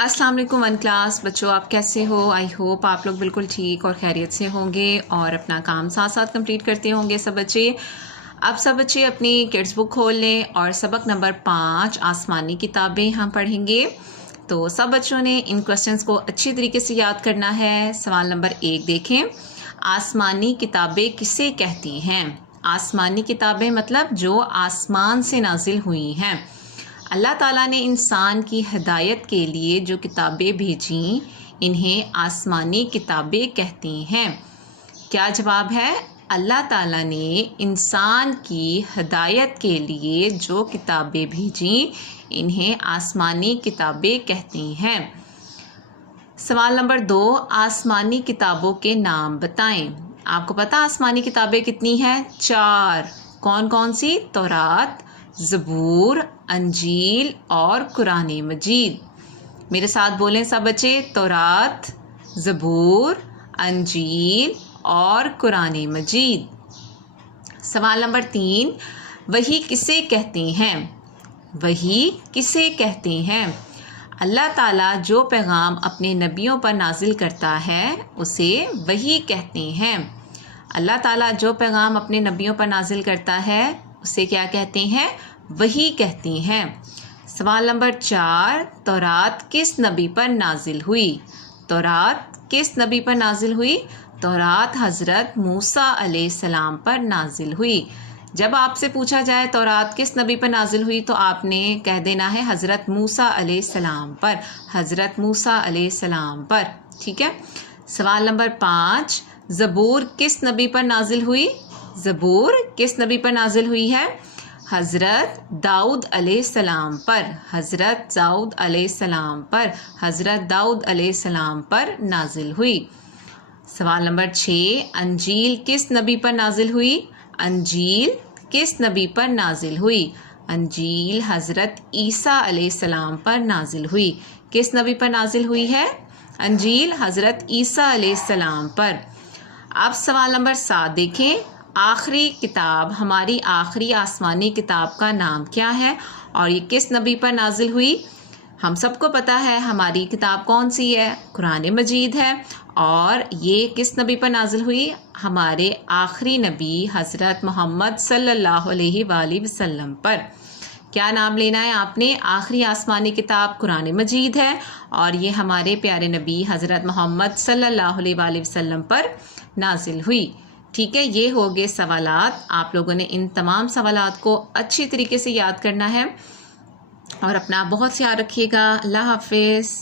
अस्सलाम वालेकुम one class बच्चों, आप कैसे हो? आई होप आप लोग बिल्कुल ठीक और खैरियत से होंगे और अपना काम साथ साथ कंप्लीट करते होंगे सब बच्चे। अब सब बच्चे अपनी किड्स बुक खोल लें और सबक नंबर 5 आसमानी किताबें हम पढ़ेंगे। तो सब बच्चों ने इन क्वेश्चंस को अच्छी तरीके से याद करना है। सवाल नंबर 1 देखें, आसमानी किताबें किसे कहती हैं? आसमानी किताबें मतलब जो आसमान से नाजिल हुई हैं। अल्लाह ताला ने इंसान की हिदायत के लिए जो किताबें भेजी इन्हें आसमानी किताबें कहती हैं। क्या जवाब है? अल्लाह ताला ने इंसान की हिदायत के लिए जो किताबें भेजी इन्हें आसमानी किताबें कहती हैं। सवाल नंबर 2, आसमानी किताबों के नाम बताएं। आपको पता आसमानी किताबें कितनी हैं? 4। कौन कौन सी? तौरात, ज़बूर, अंजील और कुरान मजीद। मेरे साथ बोलें सब बच्चे, तौरात, ज़बूर, अंजील और कुरान मजीद। सवाल नंबर 3, वही किसे कहते हैं? वही किसे कहते हैं? अल्लाह ताला जो पैगाम अपने नबियों पर नाजिल करता है उसे वही कहते हैं। अल्लाह ताला जो पैगाम अपने नबियों पर नाजिल करता है उसे क्या कहते हैं? वही कहते हैं। सवाल नंबर 4, तौरात किस नबी पर नाजिल हुई? तौरात किस नबी पर नाजिल हुई? तौरात हज़रत मूसा अलैहिस्सलाम पर नाजिल हुई। जब आपसे पूछा जाए तौरात किस नबी पर नाजिल हुई तो आपने कह देना है हज़रत मूसा अलैहिस्सलाम पर, हज़रत मूसा अलैहिस्सलाम पर। ठीक है। सवाल नंबर 5, ज़बूर किस नबी पर नाजिल हुई? ज़बूर किस नबी पर नाजिल हुई है? हज़रत दाऊद अलैहिस्सलाम पर, हज़रत दाऊद अलैहिस्सलाम पर, हज़रत दाऊद अलैहिस्सलाम पर नाजिल हुई। सवाल नंबर 6, अंजील किस नबी पर नाजिल हुई? अंजील किस नबी पर नाजिल हुई? अंजील हज़रत ईसा अलैहिस्सलाम पर नाजिल हुई। किस नबी पर नाजिल हुई है? अंजील हज़रत ईसा अलैहिस्सलाम पर। अब सवाल नंबर 7 देखें, आखिरी किताब, हमारी आखिरी आसमानी किताब का नाम क्या है और ये किस नबी पर नाजिल हुई? हम सबको पता है हमारी किताब कौन सी है? कुरान मजीद है। और ये किस नबी पर नाजिल हुई? हमारे आखिरी नबी हज़रत मोहम्मद सल्लल्लाहु अलैहि वसल्लम पर। क्या नाम लेना है आपने? आखिरी आसमानी किताब कुरान मजीद है और ये हमारे प्यारे नबी हज़रत मोहम्मद सल्लल्लाहु अलैहि वसल्लम पर नाजिल हुई। ठीक है, ये हो गए सवालात। आप लोगों ने इन तमाम सवालात को अच्छी तरीके से याद करना है और अपना बहुत ख्याल रखिएगा। अल्लाह हाफिज़।